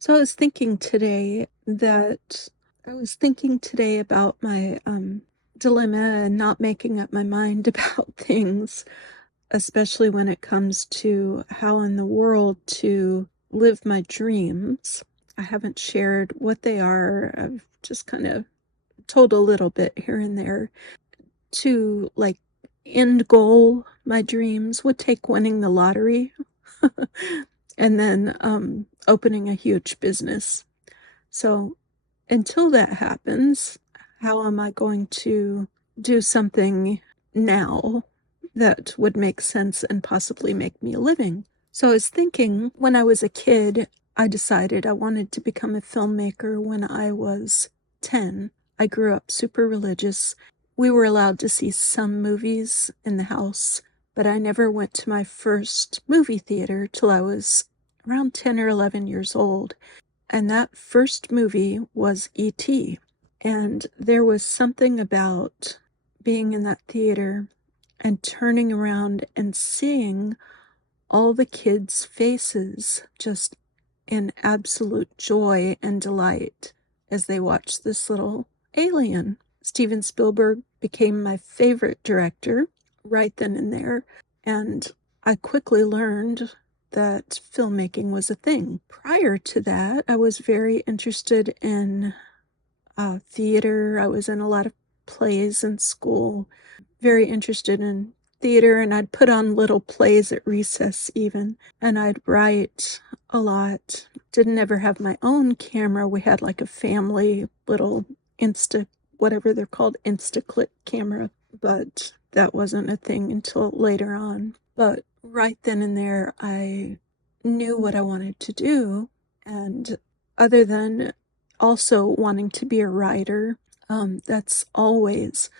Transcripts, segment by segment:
So I was thinking today about my dilemma and not making up my mind about things, especially when it comes to how in the world to live my dreams. I haven't shared what they are. I've just kind of told a little bit here and there. To like end goal, my dreams would take winning the lottery and then opening a huge business. So until that happens, how am I going to do something now that would make sense and possibly make me a living? So I was thinking when I was a kid, I decided I wanted to become a filmmaker when I was 10. I grew up super religious. We were allowed to see some movies in the house, but I never went to my first movie theater till I was around 10 or 11 years old. And that first movie was E.T. And there was something about being in that theater and turning around and seeing all the kids' faces just in absolute joy and delight as they watched this little alien. Steven Spielberg became my favorite director right then and there. And I quickly learned that filmmaking was a thing. Prior to that, I was very interested in theater. I was in a lot of plays in school, very interested in theater, and I'd put on little plays at recess even, and I'd write a lot. Didn't ever have my own camera. We had like a family little whatever they're called, Instaclit camera, but that wasn't a thing until later on. But right then and there, I knew what I wanted to do, and other than also wanting to be a writer, that's always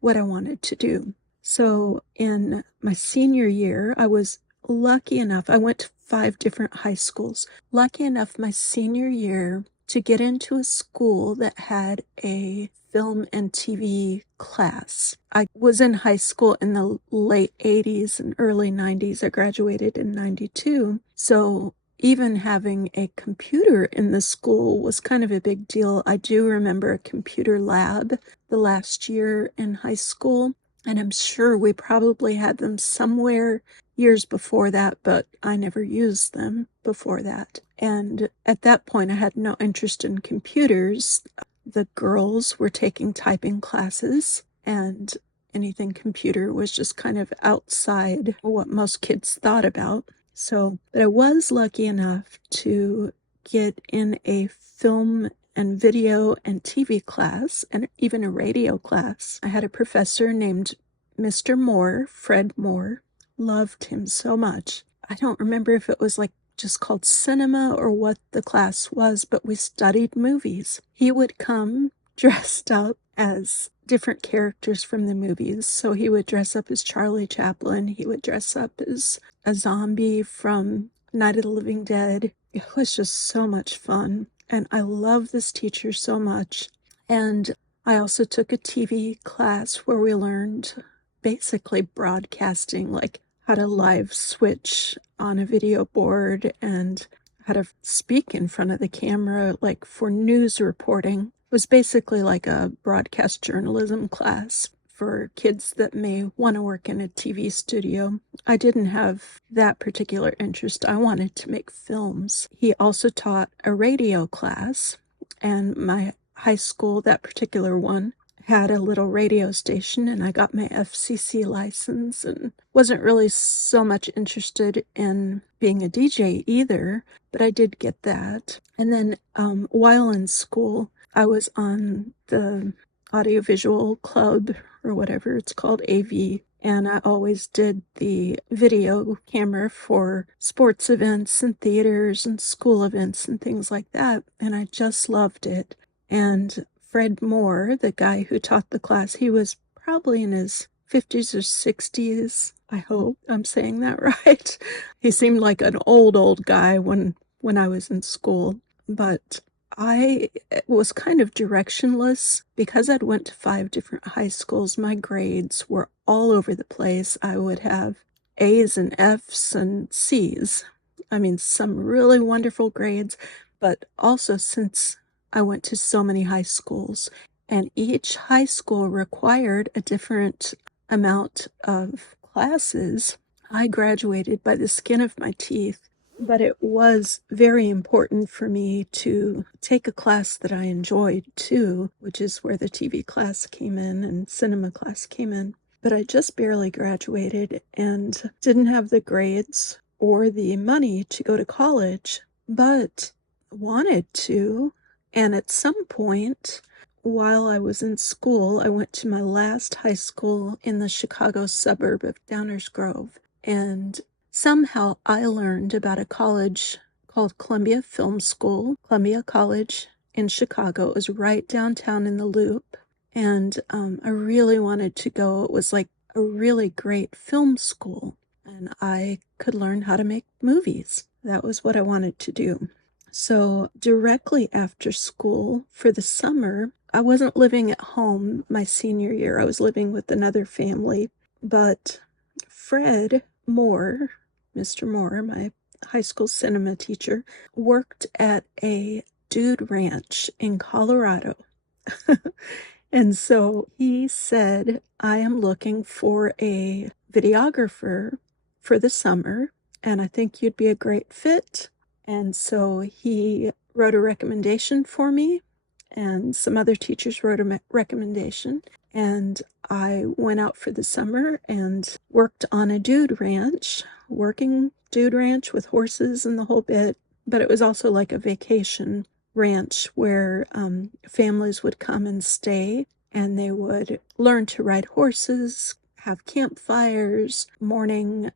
what I wanted to do. So in my senior year, I was lucky enough, I went to 5 different high schools, lucky enough my senior year to get into a school that had a film and TV class. I was in high school in the late 80s and early 90s. I graduated in 92. So even having a computer in the school was kind of a big deal. I do remember a computer lab the last year in high school, and I'm sure we probably had them somewhere years before that, but I never used them before that. And at that point, I had no interest in computers. The girls were taking typing classes, and anything computer was just kind of outside what most kids thought about. So, but I was lucky enough to get in a film and video and TV class and even a radio class. I had a professor named Mr. Moore, Fred Moore. Loved him so much. I don't remember if it was like just called cinema or what the class was, but we studied movies. He would come dressed up as different characters from the movies. So he would dress up as Charlie Chaplin. He would dress up as a zombie from Night of the Living Dead. It was just so much fun. And I love this teacher so much. And I also took a TV class where we learned basically broadcasting, like how to live switch on a video board and how to speak in front of the camera, like for news reporting. It was basically like a broadcast journalism class for kids that may want to work in a TV studio. I didn't have that particular interest. I wanted to make films. He also taught a radio class, and my high school, that particular one, had a little radio station, and I got my FCC license and wasn't really so much interested in being a DJ either, but I did get that. And then while in school, I was on the audiovisual club or whatever it's called, AV, and I always did the video camera for sports events and theaters and school events and things like that, and I just loved it. And Fred Moore, the guy who taught the class, he was probably in his 50s or 60s. I hope I'm saying that right. He seemed like an old guy when I was in school, but I was kind of directionless because I'd went to 5 different high schools. My grades were all over the place. I would have A's and F's and C's. I mean, some really wonderful grades, but also since I went to so many high schools, and each high school required a different amount of classes, I graduated by the skin of my teeth. But it was very important for me to take a class that I enjoyed too, which is where the TV class came in and cinema class came in. But I just barely graduated and didn't have the grades or the money to go to college, but wanted to. And at some point, while I was in school, I went to my last high school in the Chicago suburb of Downers Grove. And somehow I learned about a college called Columbia Film School, Columbia College in Chicago. It was right downtown in the Loop. And I really wanted to go. It was like a really great film school, and I could learn how to make movies. That was what I wanted to do. So, directly after school for the summer, I wasn't living at home my senior year. I was living with another family, but Fred Moore, Mr. Moore, my high school cinema teacher, worked at a dude ranch in Colorado. And so he said, I am looking for a videographer for the summer, and I think you'd be a great fit. And so he wrote a recommendation for me, and some other teachers wrote a recommendation. And I went out for the summer and worked on a dude ranch, working dude ranch with horses and the whole bit. But it was also like a vacation ranch where families would come and stay, and they would learn to ride horses, have campfires, morning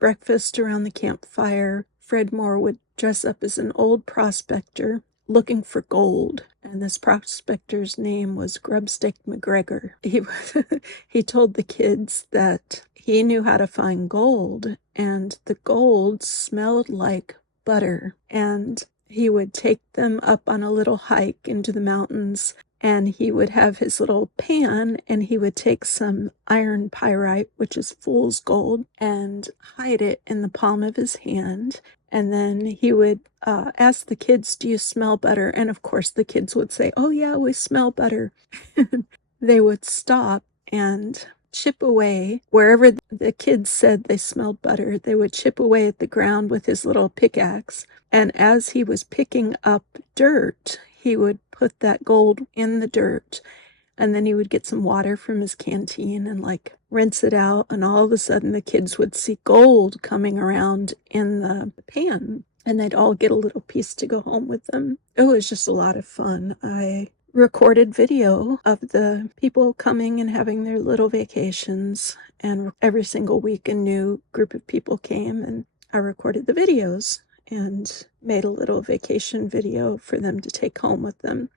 breakfast around the campfire. Fred Moore would dress up as an old prospector looking for gold, and this prospector's name was Grubstake McGregor. He told the kids that he knew how to find gold, and the gold smelled like butter, and he would take them up on a little hike into the mountains, and he would have his little pan, and he would take some iron pyrite, which is fool's gold, and hide it in the palm of his hand. And then he would ask the kids, do you smell butter? And of course the kids would say, oh yeah, we smell butter. They would stop and chip away wherever the kids said they smelled butter. They would chip away at the ground with his little pickaxe. And as he was picking up dirt, he would put that gold in the dirt. And then he would get some water from his canteen and like rinse it out. And all of a sudden the kids would see gold coming around in the pan, and they'd all get a little piece to go home with them. It was just a lot of fun. I recorded video of the people coming and having their little vacations, and every single week a new group of people came, and I recorded the videos and made a little vacation video for them to take home with them.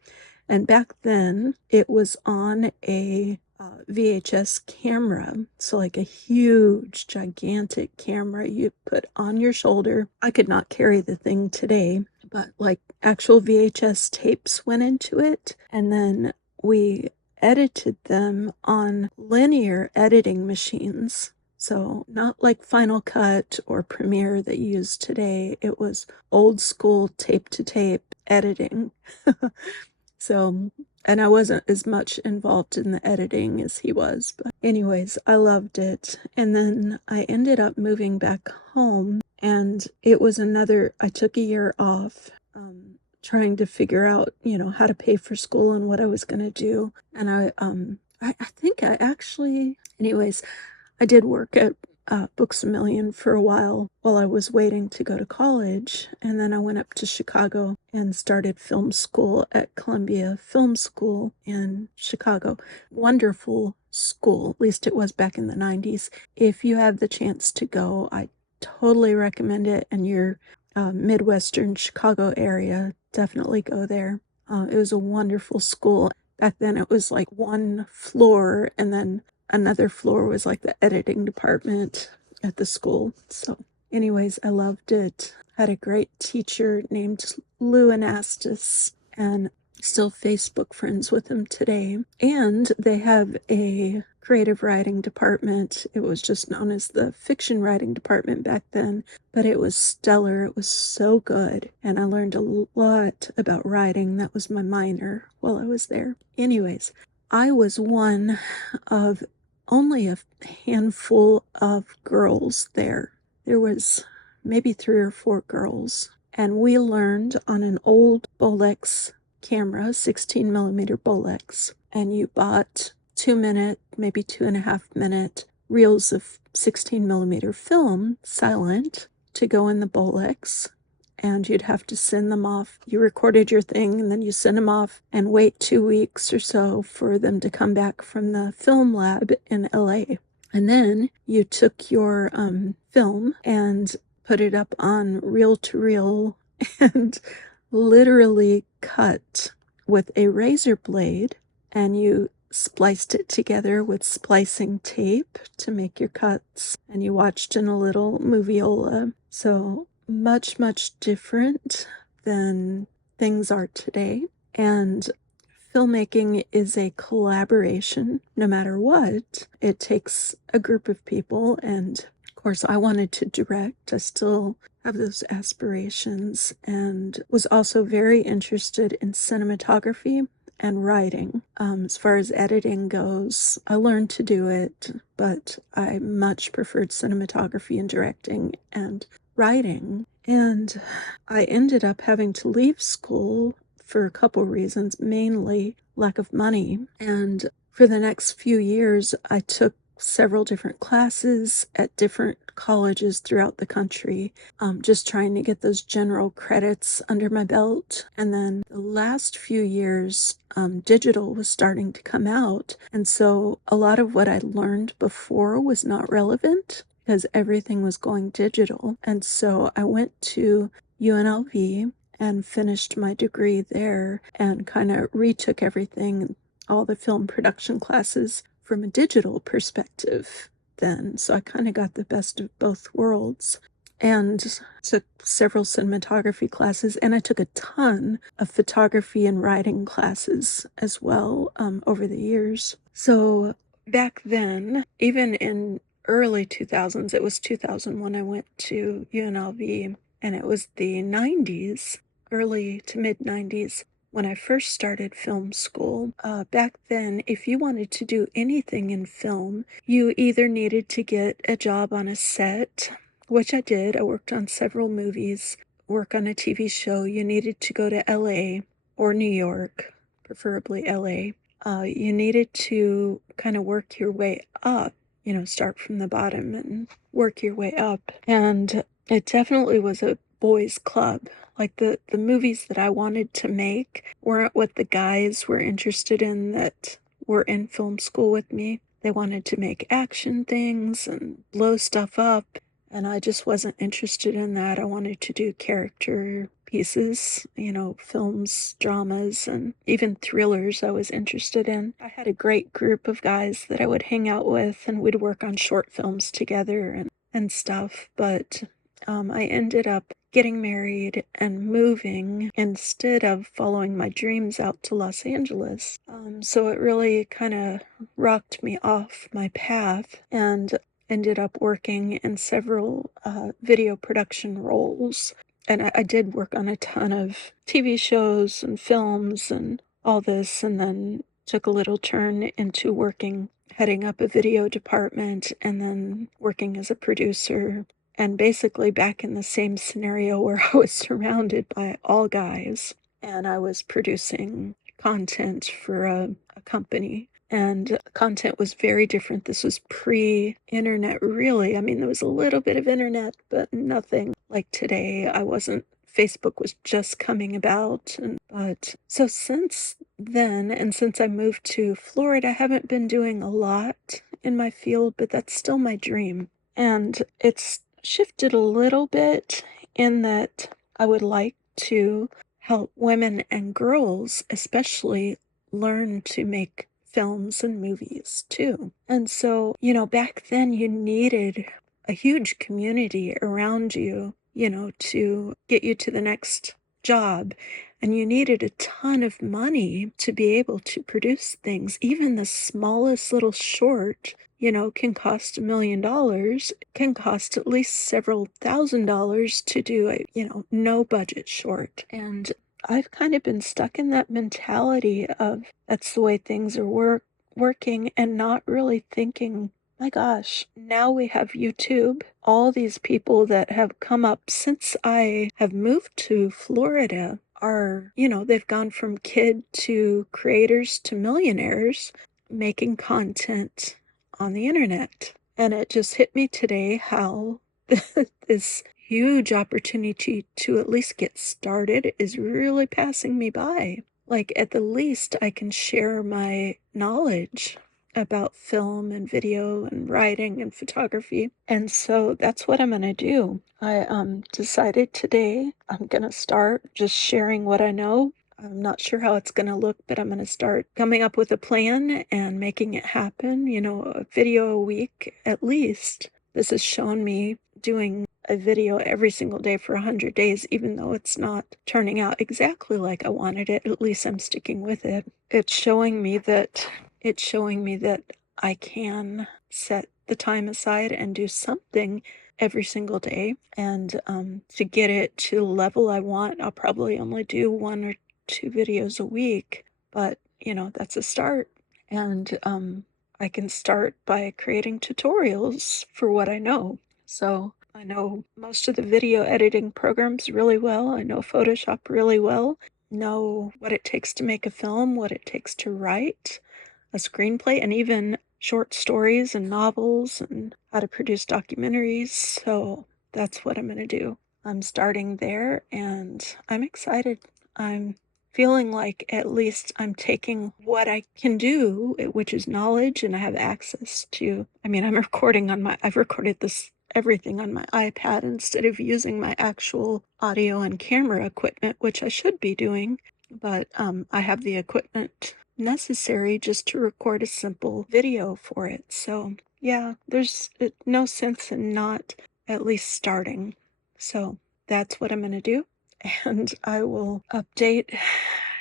And back then it was on a VHS camera, so like a huge gigantic camera you put on your shoulder. I could not carry the thing today, but like actual VHS tapes went into it, and then we edited them on linear editing machines. So not like Final Cut or Premiere that you use today. It was old school tape to tape editing. So, and I wasn't as much involved in the editing as he was, but anyways, I loved it. And then I ended up moving back home, and it was I took a year off, trying to figure out, how to pay for school and what I was going to do. And I think I actually, anyways, I did work at Books A Million for a while I was waiting to go to college, and then I went up to Chicago and started film school at Columbia Film School in Chicago. Wonderful school, at least it was back in the 90s. If you have the chance to go, I totally recommend it, and you're Midwestern Chicago area, definitely go there. It was a wonderful school. Back then it was like one floor, and then another floor was like the editing department at the school. So anyways, I loved it. Had a great teacher named Lou Anastas, and still Facebook friends with him today. And they have a creative writing department. It was just known as the fiction writing department back then, but it was stellar. It was so good, and I learned a lot about writing. That was my minor while I was there. Anyways, I was one of only a handful of girls there. There was maybe 3 or 4 girls, and we learned on an old Bolex camera, 16 millimeter Bolex, and you bought 2 minute, maybe 2.5 minute reels of 16 millimeter film, silent, to go in the Bolex, and you'd have to send them off. You recorded your thing, and then you send them off and wait 2 weeks or so for them to come back from the film lab in LA. And then you took your film and put it up on reel to reel and literally cut with a razor blade, and you spliced it together with splicing tape to make your cuts, and you watched in a little moviola. So much, much different than things are today. And filmmaking is a collaboration no matter what. It takes a group of people, and of course I wanted to direct. I still have those aspirations, and was also very interested in cinematography and writing. As far as editing goes, I learned to do it, but I much preferred cinematography and directing and writing. And I ended up having to leave school for a couple reasons, mainly lack of money. And for the next few years, I took several different classes at different colleges throughout the country, just trying to get those general credits under my belt. And then the last few years, digital was starting to come out. And so a lot of what I learned before was not relevant because everything was going digital. And so I went to UNLV and finished my degree there and kind of retook everything, all the film production classes from a digital perspective then. So I kind of got the best of both worlds and took several cinematography classes, and I took a ton of photography and writing classes as well over the years. So back then, even in early 2000s, it was 2000 when I went to UNLV, and it was the 90s, early to mid 90s, when I first started film school. Back then, if you wanted to do anything in film, you either needed to get a job on a set, which I did. I worked on several movies, work on a TV show. You needed to go to LA or New York, preferably LA. You needed to kind of work your way up, start from the bottom and work your way up. And it definitely was a boys' club. Like the movies that I wanted to make weren't what the guys were interested in that were in film school with me. They wanted to make action things and blow stuff up, and I just wasn't interested in that. I wanted to do character pieces, films, dramas, and even thrillers I was interested in. I had a great group of guys that I would hang out with, and we'd work on short films together and stuff, but I ended up getting married and moving instead of following my dreams out to Los Angeles. So it really kind of rocked me off my path, and ended up working in several video production roles. And I did work on a ton of TV shows and films and all this, and then took a little turn into working, heading up a video department, and then working as a producer, and basically back in the same scenario where I was surrounded by all guys, and I was producing content for a company. And content was very different. This was pre-internet, really. I mean, there was a little bit of internet, but nothing like today. Facebook was just coming about. But so since then, and since I moved to Florida, I haven't been doing a lot in my field, but that's still my dream. And it's shifted a little bit in that I would like to help women and girls, especially, learn to make films and movies too. And so, back then you needed a huge community around you, to get you to the next job and you needed a ton of money to be able to produce things, even the smallest little short, can cost $1 million, can cost at least several $1,000s to do a, no budget short. And I've kind of been stuck in that mentality of that's the way things are working and not really thinking, my gosh, now we have YouTube. All these people that have come up since I have moved to Florida are, they've gone from kid to creators to millionaires making content on the internet. And it just hit me today how this huge opportunity to at least get started is really passing me by. Like, at the least, I can share my knowledge about film and video and writing and photography. And so that's what I'm going to do. I decided today I'm going to start just sharing what I know. I'm not sure how it's going to look, but I'm going to start coming up with a plan and making it happen, a video a week at least. This has shown me doing a video every single day for 100 days, even though it's not turning out exactly like I wanted it. At least I'm sticking with it. It's showing me that I can set the time aside and do something every single day. And to get it to the level I want, I'll probably only do 1 or 2 videos a week. But, that's a start. And I can start by creating tutorials for what I know. So I know most of the video editing programs really well. I know Photoshop really well. Know what it takes to make a film, what it takes to write a screenplay, and even short stories and novels, and how to produce documentaries. So that's what I'm going to do. I'm starting there and I'm excited. I'm feeling like at least I'm taking what I can do, which is knowledge, and I have access to. I mean, I've recorded this everything on my iPad instead of using my actual audio and camera equipment, which I should be doing. But I have the equipment necessary just to record a simple video for it. So yeah, there's no sense in not at least starting. So that's what I'm going to do. And I will update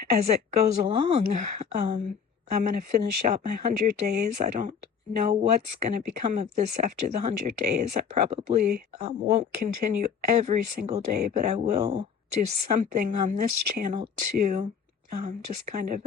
as it goes along. I'm going to finish out my 100 days. I don't know what's going to become of this after the 100 days. I probably won't continue every single day, but I will do something on this channel too. Just kind of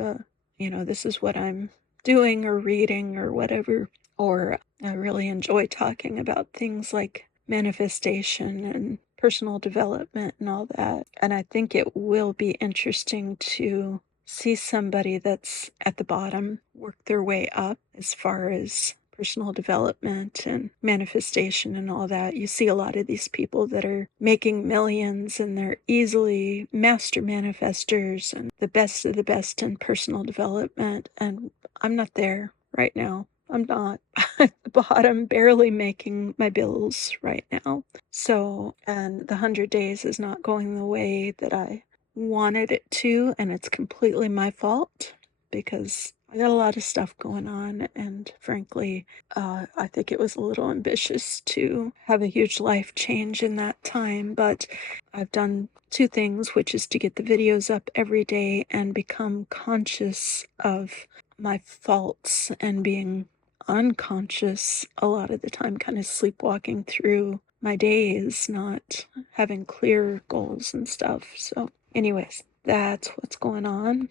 this is what I'm doing or reading or whatever. Or I really enjoy talking about things like manifestation and personal development and all that. And I think it will be interesting to see somebody that's at the bottom work their way up as far as personal development and manifestation and all that. You see a lot of these people that are making millions and they're easily master manifestors and the best of the best in personal development. And I'm not there right now. I'm not at the bottom, barely making my bills right now. So, and the 100 days is not going the way that I wanted it to, and it's completely my fault because I got a lot of stuff going on, and frankly, I think it was a little ambitious to have a huge life change in that time, but I've done 2 things, which is to get the videos up every day and become conscious of my faults and being unconscious a lot of the time, kind of sleepwalking through my days, not having clear goals and stuff. So anyways, that's what's going on.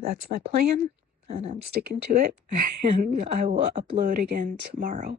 That's my plan, and I'm sticking to it. And I will upload again tomorrow.